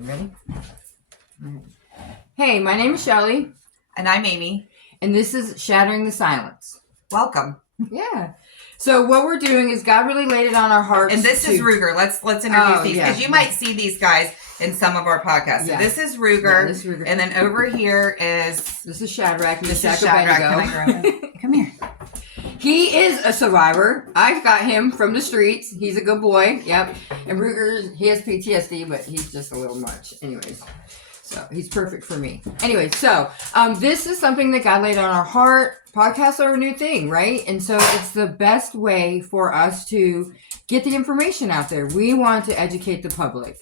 You ready? Hey, my name is Shelly. And I'm Amy. And this is Shattering the Silence. Welcome. Yeah. So what we're doing is God really laid it on our hearts. And this is Ruger. Let's introduce these because you might see these guys in some of our podcasts. So this is Ruger. This is Ruger. And then over here is... This is Shadrach. This is Shadrach. Can I grab him? Come here. He is a survivor. I've got him from the streets. He's a good boy. Yep. And Ruger, he has PTSD, but he's just a little much. Anyways. So he's perfect for me. Anyway, so this is something that God laid on our heart. Podcasts are a new thing, right? And so it's the best way for us to get the information out there. We want to educate the public.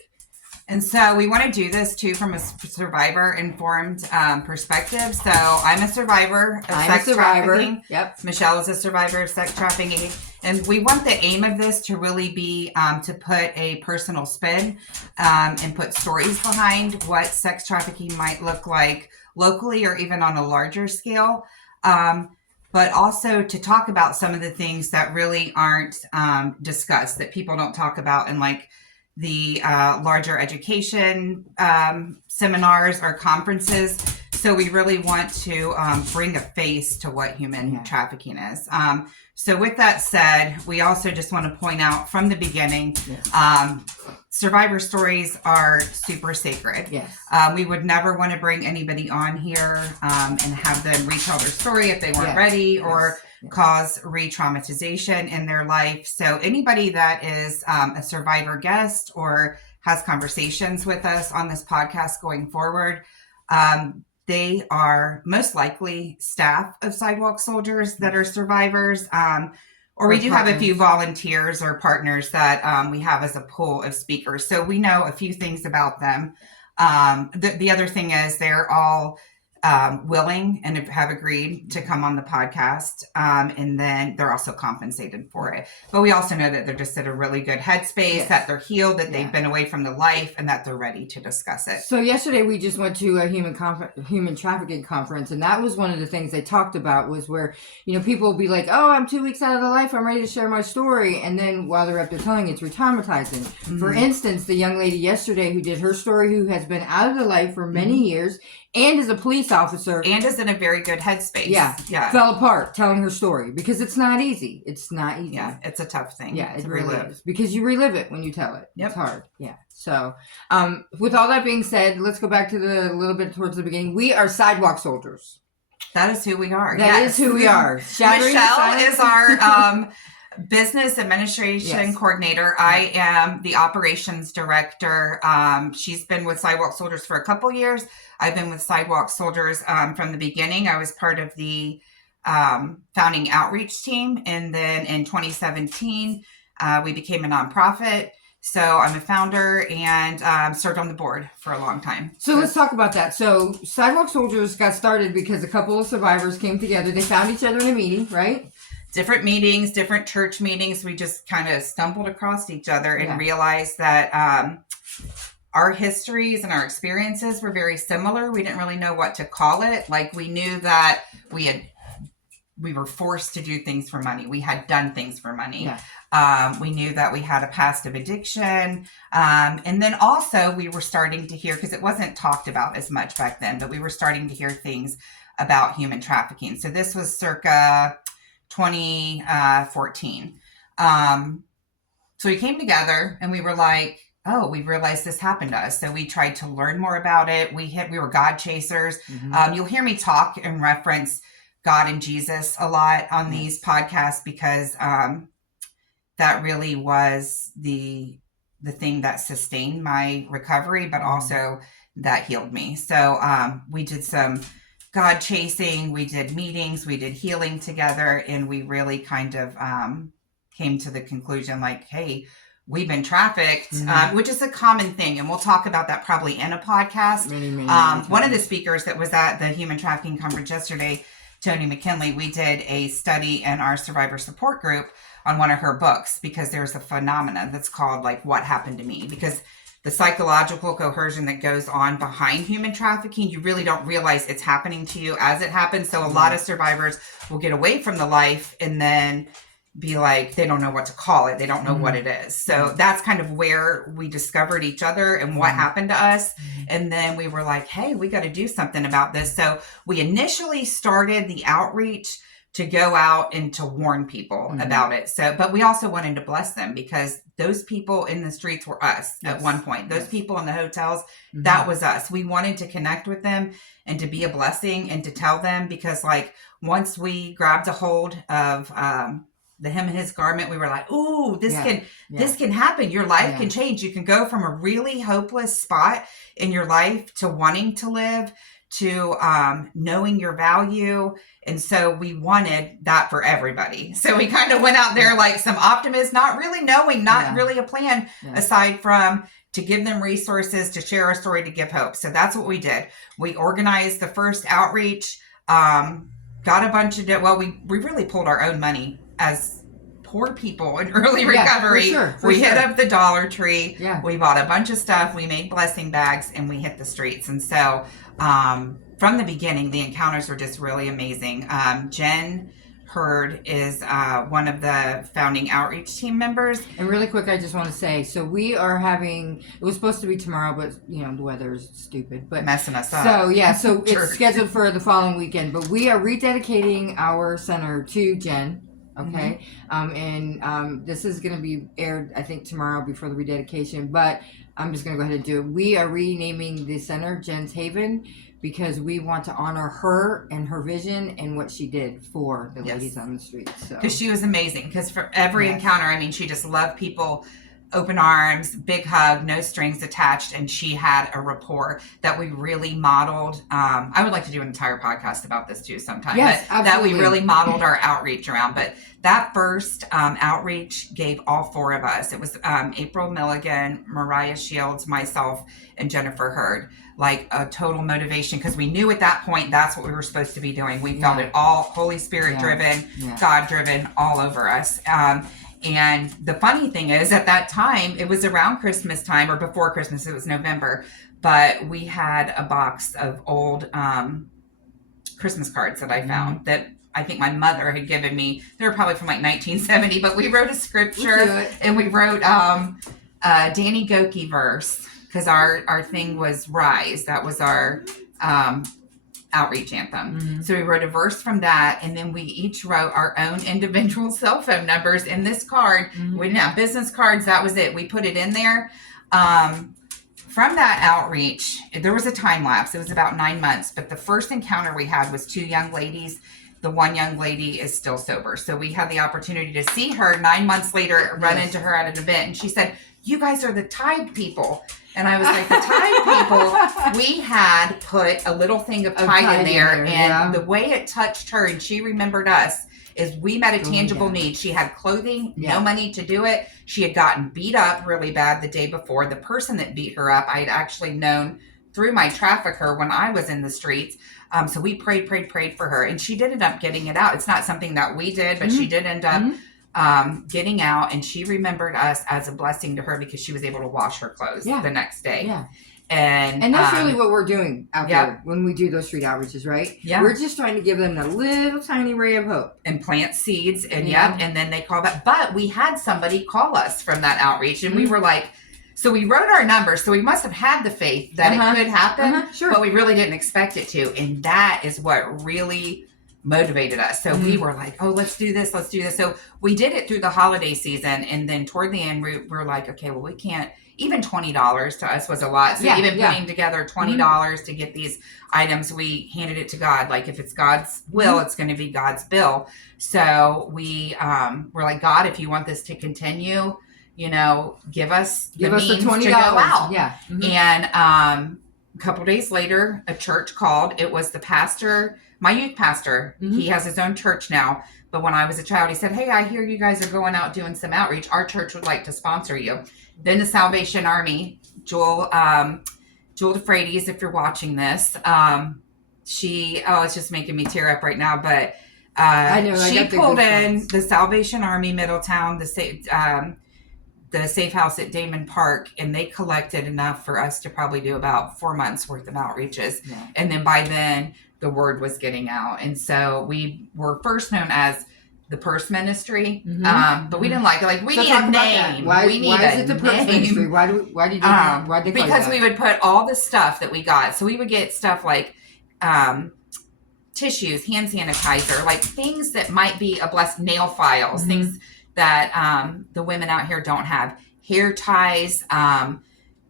And so we want to do this too from a survivor-informed perspective. So I'm a survivor of sex trafficking. Yep. Michelle is a survivor of sex trafficking. And we want the aim of this to really be to put a personal spin and put stories behind what sex trafficking might look like locally or even on a larger scale. But also to talk about some of the things that really aren't discussed, that people don't talk about in like the larger education seminars or conferences. So we really want to bring a face to what human trafficking is. So with that said, we also just want to point out from the beginning, survivor stories are super sacred. Yes. We would never want to bring anybody on here and have them retell their story if they weren't ready or cause re-traumatization in their life. So anybody that is a survivor guest or has conversations with us on this podcast going forward, they are most likely staff of Sidewalk Soldiers that are survivors, or we do have a few volunteers or partners that we have as a pool of speakers. So we know a few things about them. The other thing is they're all willing and have agreed to come on the podcast. And then they're also compensated for it. But we also know that they're just at a really good headspace, that they're healed, that they've been away from the life, and that they're ready to discuss it. So yesterday we just went to a human trafficking conference, and that was one of the things they talked about was where, people will be like, oh, I'm 2 weeks out of the life, I'm ready to share my story. And then while they're up there telling it's re-traumatizing. Mm-hmm. For instance, the young lady yesterday who did her story, who has been out of the life for many years, and is a police officer. And is in a very good headspace. Yeah. Fell apart telling her story because it's not easy. It's not easy. Yeah, it's a tough thing. Yeah, it really is. Because you relive it when you tell it. Yep. It's hard. Yeah. So, with all that being said, let's go back to the little bit towards the beginning. We are Sidewalk Soldiers. That is who we are. That is who we are. Michelle is our business administration coordinator. I am the operations director. She's been with Sidewalk Soldiers for a couple years. I've been with Sidewalk Soldiers from the beginning. I was part of the founding outreach team. And then in 2017, we became a nonprofit. So I'm a founder and served on the board for a long time. So let's talk about that. So Sidewalk Soldiers got started because a couple of survivors came together. They found each other in a meeting, right? Different meetings, different church meetings. We just kind of stumbled across each other and realized that our histories and our experiences were very similar. We didn't really know what to call it. Like we knew that we were forced to do things for money. We had done things for money. Yeah. We knew that we had a past of addiction. And then also we were starting to hear, because it wasn't talked about as much back then, but we were starting to hear things about human trafficking. So this was circa 2014. So we came together and we were like, oh, we realized this happened to us. So we tried to learn more about it. We were God chasers. Mm-hmm. You'll hear me talk and reference God and Jesus a lot on these podcasts because that really was the thing that sustained my recovery, but also that healed me. So we did some God chasing, we did meetings, we did healing together, and we really kind of came to the conclusion like, hey, we've been trafficked, which is a common thing. And we'll talk about that probably in a podcast. Many one of the speakers that was at the human trafficking conference yesterday, Tony McKinley, we did a study in our survivor support group on one of her books because there's a phenomenon that's called like what happened to me, because the psychological coercion that goes on behind human trafficking, you really don't realize it's happening to you as it happens. So a lot of survivors will get away from the life and then be like, they don't know what to call it. They don't know what it is. So that's kind of where we discovered each other and what happened to us. And then we were like, hey, we got to do something about this. So we initially started the outreach to go out and to warn people about it. So, but we also wanted to bless them because those people in the streets were us at one point. Those people in the hotels, that was us. We wanted to connect with them and to be a blessing and to tell them, because like once we grabbed a hold of, the hem of his garment, we were like, ooh, this can happen. Your life can change. You can go from a really hopeless spot in your life to wanting to live, to knowing your value. And so we wanted that for everybody. So we kind of went out there like some optimists, not really knowing, not really a plan aside from to give them resources, to share our story, to give hope. So that's what we did. We organized the first outreach, got a bunch of, we really pulled our own money as poor people in early recovery. We hit up the Dollar Tree. We bought a bunch of stuff. We made blessing bags and we hit the streets. And so from the beginning, the encounters were just really amazing. Jen Hurd is one of the founding outreach team members. And really quick, I just want to say, so we are having, it was supposed to be tomorrow, but the weather's stupid, but messing us up. So it's scheduled for the following weekend, but we are rededicating our center to Jen. Okay. This is going to be aired, I think, tomorrow before the rededication, but I'm just going to go ahead and do it. We are renaming the center Jen's Haven because we want to honor her and her vision and what she did for the ladies on the street. Because she was amazing. Because for every encounter, I mean, she just loved people, open arms, big hug, no strings attached. And she had a rapport that we really modeled. I would like to do an entire podcast about this too sometime. Yes, but absolutely. That we really modeled our outreach around. But that first outreach gave all four of us. It was April Milligan, Mariah Shields, myself, and Jennifer Hurd. Like a total motivation, because we knew at that point that's what we were supposed to be doing. We felt it all Holy Spirit driven, God driven, all over us. And the funny thing is, at that time, it was around Christmas time or before Christmas. It was November, but we had a box of old Christmas cards that I found that I think my mother had given me. They were probably from like 1970, but we wrote a scripture and we wrote Danny Goki verse. Because our thing was Rise. That was our outreach anthem. So we wrote a verse from that, and then we each wrote our own individual cell phone numbers in this card. We didn't have business cards. That was it. We put it in there. From that outreach, there was a time lapse. It was about 9 months. But the first encounter we had was two young ladies. The one young lady is still sober. So we had the opportunity to see her 9 months later, run into her at an event, and she said, "You guys are the Tide people." And I was like, the Tide people, we had put a little thing of Tide in there. And the way it touched her, and she remembered us, is we met a tangible need. She had clothing, no money to do it. She had gotten beat up really bad the day before. The person that beat her up, I had actually known through my trafficker when I was in the streets. So we prayed for her. And she did end up getting it out. It's not something that we did, but she did end up getting out, and she remembered us as a blessing to her because she was able to wash her clothes the next day. And that's really what we're doing out there when we do those street outreaches, right? We're just trying to give them a little tiny ray of hope and plant seeds. And and then they call back. But we had somebody call us from that outreach, and we were like, so we wrote our numbers, so we must have had the faith that it could happen, but we really didn't expect it to. And that is what really motivated us. So we were like, oh, let's do this. So we did it through the holiday season. And then toward the end, we were like, okay, well, we can't, even $20 to us was a lot. So even putting together $20 to get these items, we handed it to God. Like, if it's God's will, it's going to be God's bill. So we were like, God, if you want this to continue, give us the means the $20 to go out. And a couple days later, a church called. It was the pastor, my youth pastor. He has his own church now. But when I was a child, he said, hey, I hear you guys are going out doing some outreach. Our church would like to sponsor you. Then the Salvation Army, Jewel DeFreitas, if you're watching this, it's just making me tear up right now. But she pulled in the Salvation Army Middletown, the Safe House at Damon Park, and they collected enough for us to probably do about 4 months worth of outreaches. And then by then, the word was getting out. And so we were first known as the purse ministry. Mhm. But we didn't like it. Like, we So need talk a about that. name. Why We need is a it the purse name. ministry? Why do you do that? Why they call it Because that? we would put all the stuff that we got. So we would get stuff like tissues, hand sanitizer, like things that might be a blessed, nail files, Mhm. things that the women out here don't have, hair ties,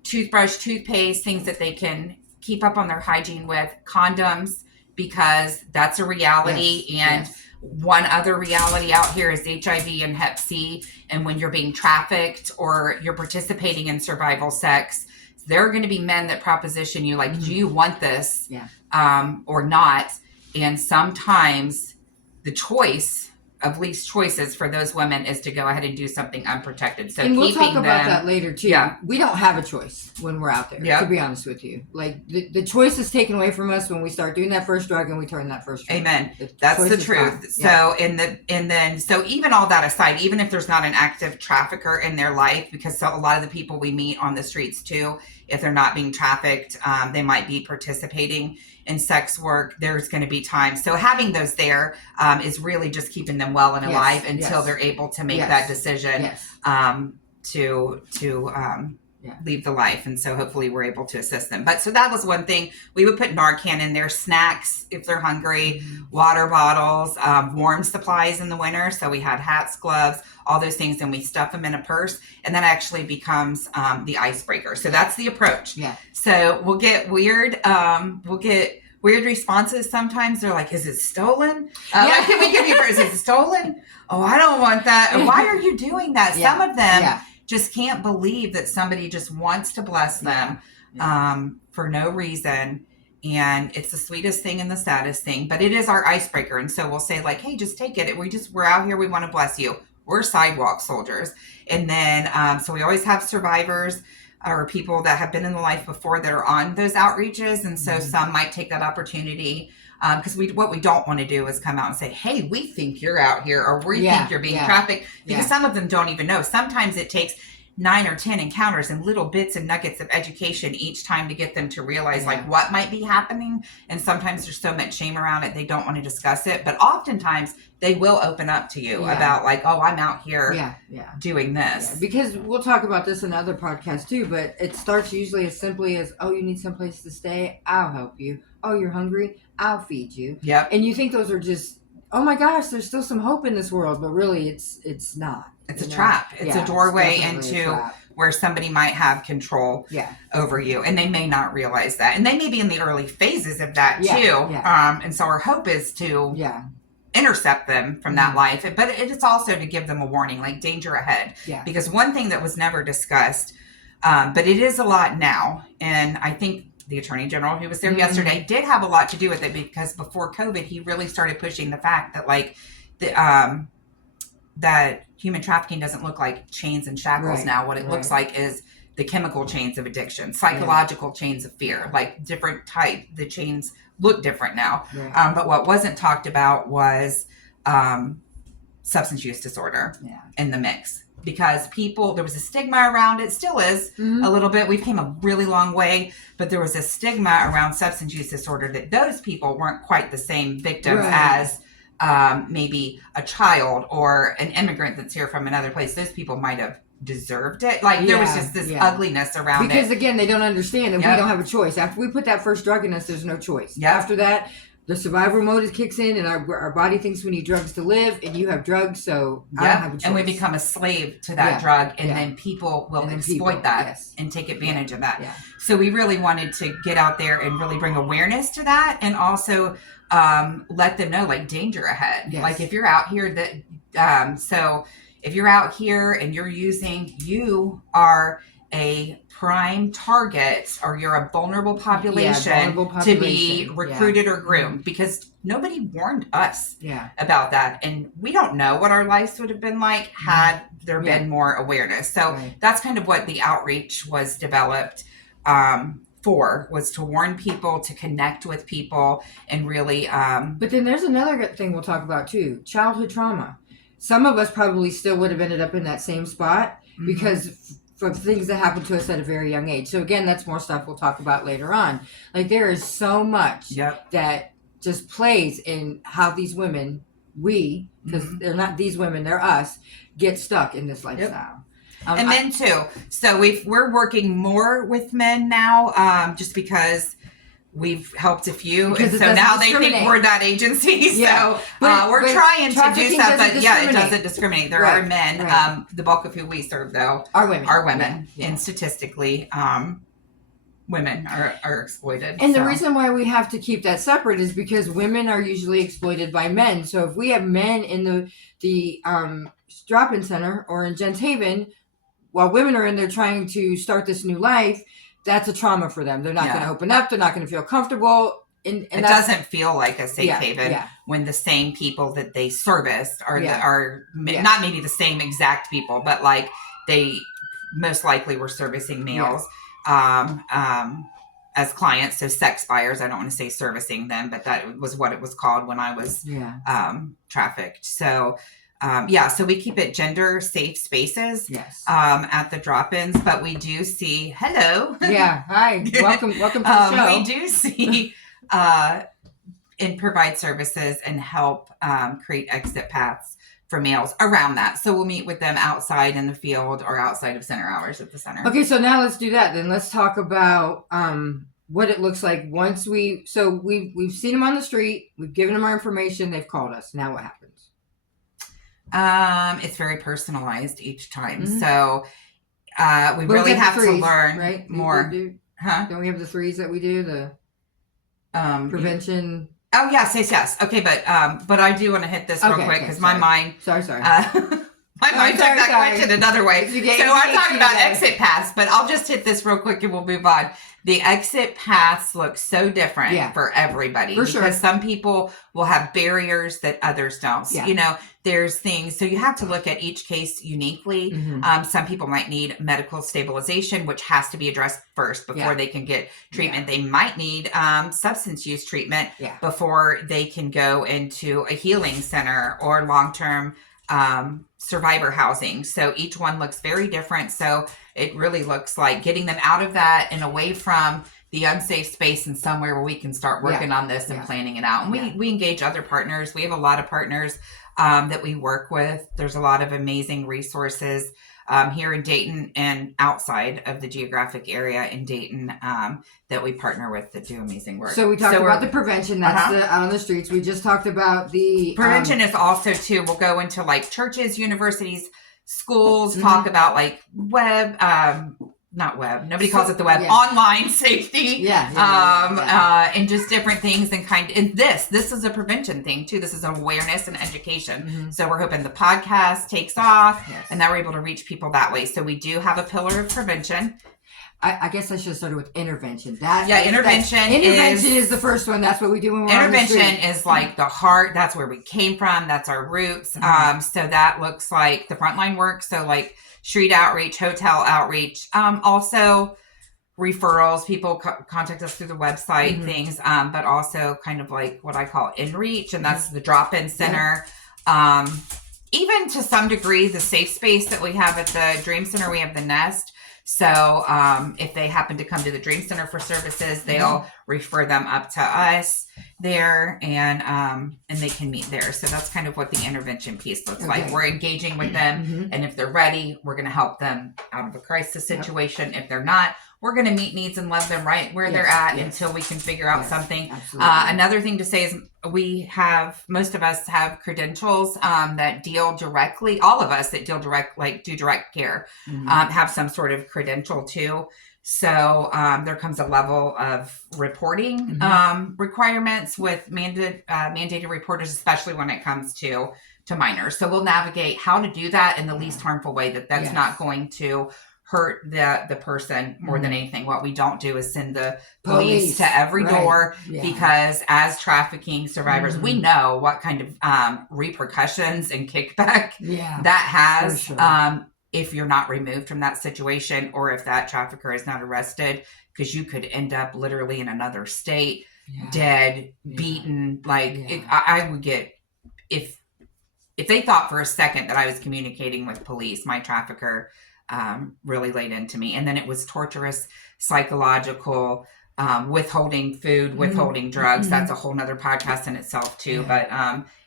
toothbrush, toothpaste, things that they can keep up on their hygiene with, condoms, because that's a reality. Yes, And yes. one other reality out here is HIV and Hep C. And when you're being trafficked or you're participating in survival sex, there are going to be men that proposition you like, do you want this or not? And sometimes the choice of least choices for those women is to go ahead and do something unprotected. So and we'll keeping talk about that later too. Yeah. We don't have a choice when we're out there, to be honest with you. Like the choice is taken away from us when we start doing that first drug and we turn that first drug. Amen. That's the truth. So so even all that aside, even if there's not an active trafficker in their life, because a lot of the people we meet on the streets too, if they're not being trafficked, they might be participating in sex work. There's going to be times. So having those there is really just keeping them well and alive until they're able to make that decision to leave the life. And so hopefully we're able to assist them. But so that was one thing. We would put Narcan in there, snacks if they're hungry, water bottles, warm supplies in the winter. So we had hats, gloves, all those things, and we stuff them in a purse, and that actually becomes the icebreaker. So that's the approach. Yeah. So we'll get weird responses sometimes. They're like, is it stolen? Can we give you is it stolen? Oh, I don't want that. And why are you doing that? Some of them just can't believe that somebody just wants to bless them for no reason. And it's the sweetest thing and the saddest thing, but it is our icebreaker. And so we'll say like, hey, just take it. We're out here. We want to bless you. We're sidewalk soldiers. And then, so we always have survivors or people that have been in the life before that are on those outreaches. And so some might take that opportunity because what we don't want to do is come out and say, hey, we think you're out here, or we think you're being trafficked, because some of them don't even know. Sometimes it takes 9 or 10 encounters and little bits and nuggets of education each time to get them to realize like what might be happening. And sometimes there's so much shame around it, they don't want to discuss it. But oftentimes they will open up to you about like, oh, I'm out here doing this. Yeah, because we'll talk about this in other podcasts too, but it starts usually as simply as, oh, you need someplace to stay? I'll help you. Oh, you're hungry? I'll feed you. Yep. And you think those are just, oh my gosh, there's still some hope in this world, but really it's not. It's a trap. It's a doorway into where somebody might have control over you, and they may not realize that. And they may be in the early phases of that too. Yeah. And so our hope is to intercept them from that life. But it's also to give them a warning, like danger ahead. Yeah. Because one thing that was never discussed, but it is a lot now, and I think the Attorney General who was there yesterday did have a lot to do with it, because before COVID, he really started pushing the fact that like that human trafficking doesn't look like chains and shackles now. What it looks like is the chemical chains of addiction, psychological chains of fear, like different type. The chains look different now. Right. But what wasn't talked about was substance use disorder in the mix. Because there was a stigma around it, still is a little bit. We've came a really long way, but there was a stigma around substance use disorder that those people weren't quite the same victims as maybe a child or an immigrant that's here from another place. Those people might have deserved it. Like there was just this ugliness around it. Because again, they don't understand that we don't have a choice. After we put that first drug in us, there's no choice. After that, the survival mode kicks in, and our body thinks we need drugs to live, and you have drugs, so I don't have a choice. And we become a slave to that drug, and then people will exploit that and take advantage of that. Yeah. So we really wanted to get out there and really bring awareness to that, and also let them know like danger ahead. Yes. Like if you're out here if you're out here and you are a prime target, or you're a vulnerable population, to be recruited or groomed, because nobody warned us about that. And we don't know what our lives would have been like had there been more awareness. So that's kind of what the outreach was developed was to warn people, to connect with people, and really... But then there's another thing we'll talk about too, childhood trauma. Some of us probably still would have ended up in that same spot because from things that happened to us at a very young age. So again, that's more stuff we'll talk about later on. Like there is so much that just plays in how these women, we because they're not these women, they're us, get stuck in this lifestyle. And men too. So we're working more with men now, just because we've helped a few, and so now they think we're that agency. So we're trying to do stuff, but it doesn't discriminate. There are men. Right. The bulk of who we serve, though, are women, and statistically, women are exploited. And the reason why we have to keep that separate is because women are usually exploited by men. So if we have men in the drop-in center or in Gents Haven, while women are in there trying to start this new life, that's a trauma for them. They're not going to open up. They're not going to feel comfortable. And it doesn't feel like a safe haven when the same people that they serviced are not maybe the same exact people, but like they most likely were servicing males as clients. So sex buyers. I don't want to say servicing them, but that was what it was called when I was trafficked. So so we keep it gender safe spaces at the drop-ins, but we do see hi, welcome to the show. We do see and provide services and help create exit paths for males around that. So we'll meet with them outside in the field or outside of center hours at the center. Okay, so now let's do that. Then let's talk about what it looks like once we've seen them on the street, we've given them our information, they've called us. Now what happens? It's very personalized each time. So we really have to learn more. Don't we have the 3s that we do? The prevention. Oh yes. Okay, but I do want to hit this real quick because my mind. Sorry. My mind took that question another way. So I'm talking about exit paths, but I'll just hit this real quick and we'll move on. The exit paths look so different for everybody. Because some people will have barriers that others don't. Yeah. You know, there's things. So you have to look at each case uniquely. Some people might need medical stabilization, which has to be addressed first before they can get treatment. They might need substance use treatment before they can go into a healing center or long-term survivor housing. So each one looks very different. So it really looks like getting them out of that and away from the unsafe space and somewhere where we can start working on this and planning it out. And we engage other partners. We have a lot of partners that we work with. There's a lot of amazing resources here in Dayton and outside of the geographic area in Dayton that we partner with that do amazing work. So we talked about the prevention. That's the out on the streets. We just talked about the prevention is also too. We'll go into like churches, universities, schools. Talk about like web. Not web. Nobody calls it the web. Online safety. And just different things and this is a prevention thing too. This is awareness and education. So we're hoping the podcast takes off and that we're able to reach people that way. So we do have a pillar of prevention. I guess I should have started with intervention. Intervention is the first one. That's what we do when we're intervention on the street. Is like the heart. That's where we came from. That's our roots. So that looks like the frontline work. So like street outreach, hotel outreach, also referrals. People contact us through the website things, but also kind of like what I call in-reach, and that's the drop-in center. Even to some degree, the safe space that we have at the Dream Center, we have the Nest. So if they happen to come to the Dream Center for services, they'll refer them up to us there, and they can meet there. So that's kind of what the intervention piece looks like. We're engaging with them, and if they're ready, we're going to help them out of a crisis situation. If they're not, we're going to meet needs and love them right where they're at until we can figure out something. Another thing to say is most of us have credentials that deal directly, all of us that deal direct, like do direct care, have some sort of credential too. So there comes a level of reporting requirements with mandated reporters, especially when it comes to minors. So we'll navigate how to do that in the least harmful way that's not going to hurt the person more than anything. What we don't do is send the police to every door because as trafficking survivors, we know what kind of repercussions and kickback that has if you're not removed from that situation or if that trafficker is not arrested, because you could end up literally in another state, dead, beaten. I would get, if they thought for a second that I was communicating with police, my trafficker really laid into me. And then it was torturous, psychological, withholding food, withholding drugs. That's a whole nother podcast in itself too. But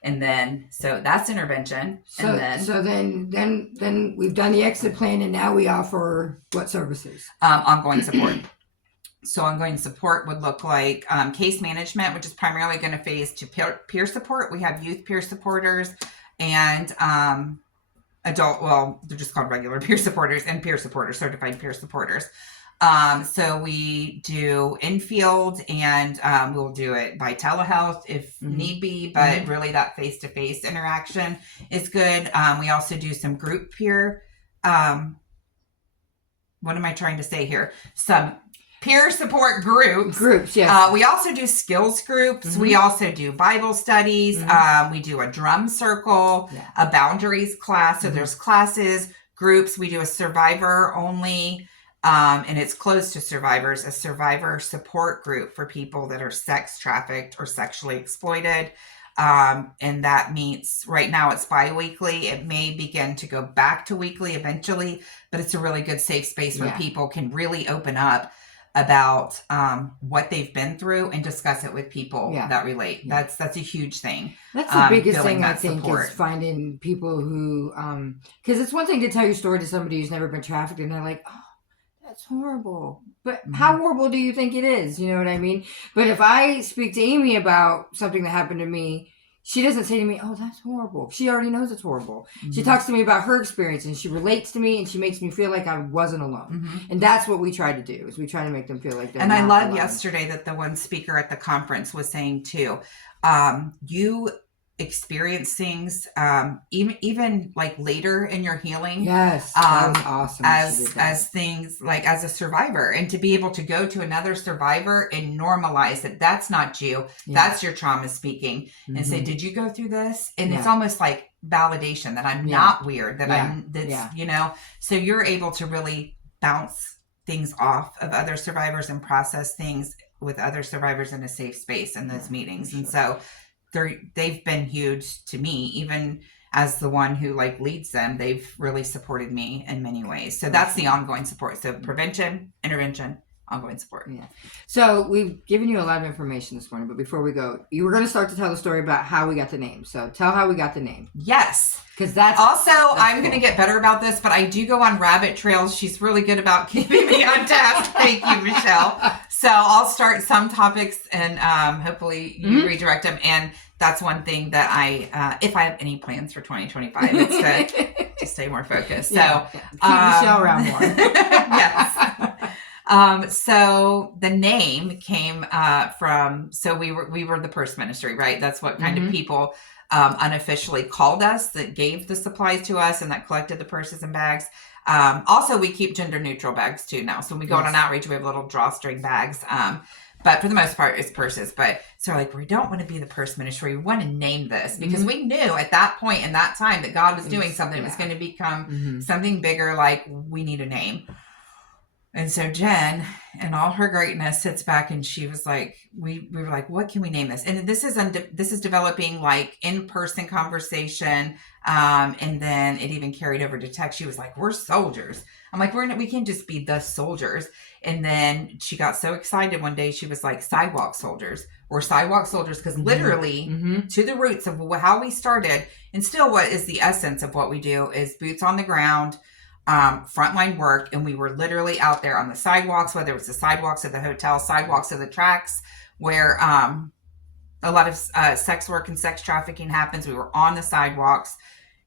and then so that's intervention. So then we've done the exit plan, and now we offer what services? Ongoing support. So ongoing support would look like case management, which is primarily going to phase to peer support. We have youth peer supporters and adult, well, they're just called regular peer supporters and peer supporters, certified peer supporters. So we do in-field and we'll do it by telehealth if need be, but really that face-to-face interaction is good. We also do some group peer, what am I trying to say here? Some peer support groups. Yes. We also do skills groups. We also do Bible studies. We do a drum circle, a boundaries class. So there's classes, groups. We do a survivor only, and it's closed to survivors, a survivor support group for people that are sex trafficked or sexually exploited. And that meets right now it's bi-weekly. It may begin to go back to weekly eventually, but it's a really good safe space where people can really open up about what they've been through and discuss it with people that relate. That's a huge thing. That's the biggest thing I think is finding people who, because it's one thing to tell your story to somebody who's never been trafficked and they're like, oh, that's horrible. But how horrible do you think it is? You know what I mean? But if I speak to Amy about something that happened to me, she doesn't say to me, oh, that's horrible. She already knows it's horrible. She talks to me about her experience and she relates to me and she makes me feel like I wasn't alone. And that's what we try to do is we try to make them feel like they're not alone. And I love yesterday that the one speaker at the conference was saying too, you experience things even like later in your healing. Yes, that was awesome. As things like as a survivor, and to be able to go to another survivor and normalize that that's not you, that's your trauma speaking, and say, did you go through this? And it's almost like validation that I'm not weird, that you know, so you're able to really bounce things off of other survivors and process things with other survivors in a safe space in those meetings. And so they've been huge to me, even as the one who like leads them. They've really supported me in many ways. So that's the ongoing support. So prevention, intervention, ongoing support. Yeah. So we've given you a lot of information this morning, but before we go, you were going to start to tell the story about how we got the name. So tell how we got the name. Yes. Because that's I'm going to get better about this, but I do go on rabbit trails. She's really good about keeping me on task. Thank you, Michelle. So I'll start some topics and hopefully you redirect them. And that's one thing that if I have any plans for 2025, it's to stay more focused. So keep Michelle around more. Yes. So the name came from, so we were the purse ministry, right? That's what kind of people unofficially called us, that gave the supplies to us and that collected the purses and bags. Also, we keep gender neutral bags too now. So when we go on an outreach, we have little drawstring bags. But for the most part, it's purses. But so like, we don't want to be the purse ministry. We want to name this because we knew at that point in that time that God was doing something. It was going to become something bigger. Like, we need a name. And so Jen, in all her greatness, sits back and she was like, we were like, what can we name this? And this is developing like in-person conversation. And then it even carried over to text. She was like, we're soldiers. I'm like, we can't just be the soldiers. And then she got so excited one day. She was like, sidewalk soldiers. We're sidewalk soldiers because literally to the roots of how we started, and still what is the essence of what we do is boots on the ground, frontline work. And we were literally out there on the sidewalks, whether it was the sidewalks of the hotel, sidewalks of the tracks, where a lot of sex work and sex trafficking happens. We were on the sidewalks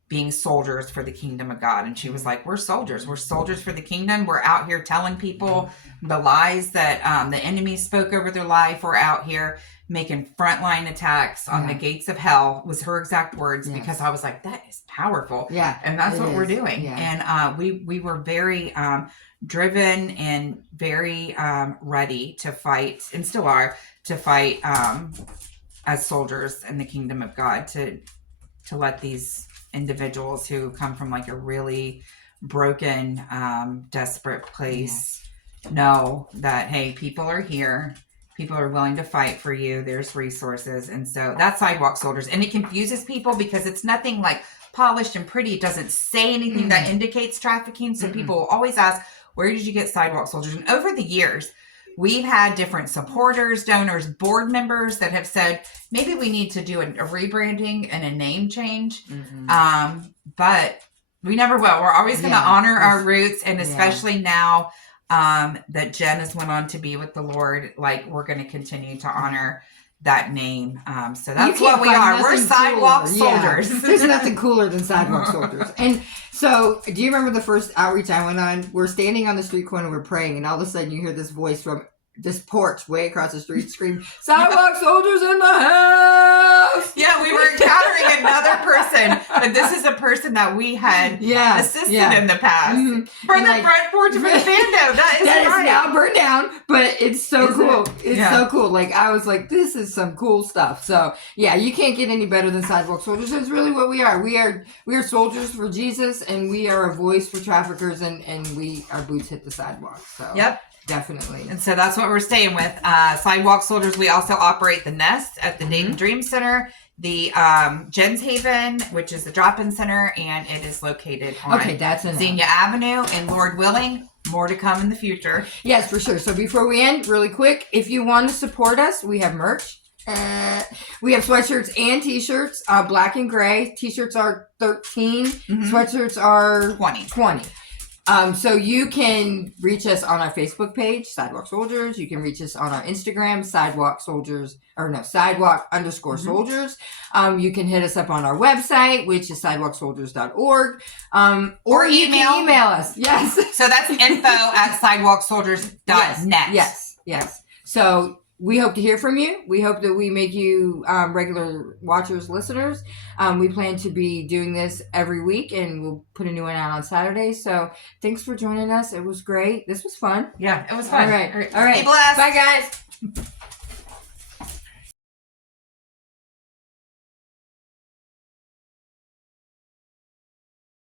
being soldiers for the kingdom of God. And she was like, we're soldiers. We're soldiers for the kingdom. We're out here telling people the lies that the enemy spoke over their life. We're out here making frontline attacks on the gates of hell, was her exact words, because I was like, that is powerful. Yeah. And that's what we're doing. Yeah. And we were very driven and very ready to fight, and still are, to fight as soldiers in the kingdom of God, to let these individuals who come from like a really broken, desperate place know that, hey, people are here. People are willing to fight for you. There's resources. And so that's sidewalk soldiers. And it confuses people because it's nothing like polished and pretty. It doesn't say anything that indicates trafficking. So people will always ask, where did you get sidewalk soldiers? And over the years, we've had different supporters, donors, board members that have said, maybe we need to do a rebranding and a name change. But we never will. We're always going to honor our roots. And especially now that Jen has went on to be with the Lord, like we're going to continue to honor that name. So that's what we are. We're sidewalk soldiers. There's nothing cooler than sidewalk soldiers. And so, do you remember the first outreach I went on? We're standing on the street corner, we're praying, and all of a sudden you hear this voice from this porch way across the street scream, "Sidewalk soldiers in the house!" Yeah, we were encountering another person, but this is a person that we had assisted in the past. From the front porch of the bando. That is now burned down, but it's so cool. It's so cool. Like, I was like, this is some cool stuff. So, yeah, you can't get any better than sidewalk soldiers. It's really what we are. We are soldiers for Jesus, and we are a voice for traffickers, and our boots hit the sidewalk. So, yep. Definitely. And so that's what we're staying with. Sidewalk Soldiers, we also operate the Nest at the Dayton Dream Center, the Jen's Haven, which is the drop-in center, and it is located on Xenia Avenue. And Lord willing, more to come in the future. Yes, for sure. So before we end, really quick, if you want to support us, we have merch. We have sweatshirts and t-shirts, black and gray. T-shirts are $13. Sweatshirts are $20. So you can reach us on our Facebook page, Sidewalk Soldiers. You can reach us on our Instagram, sidewalk_soldiers. You can hit us up on our website, which is sidewalksoldiers.org. Or you can email us. Yes. So that's info@sidewalksoldiers.net. Yes. So we hope to hear from you. We hope that we make you regular watchers, listeners. We plan to be doing this every week, and we'll put a new one out on Saturday. So thanks for joining us. It was great. This was fun. Yeah, it was fun. All right. Be blessed. Bye, guys.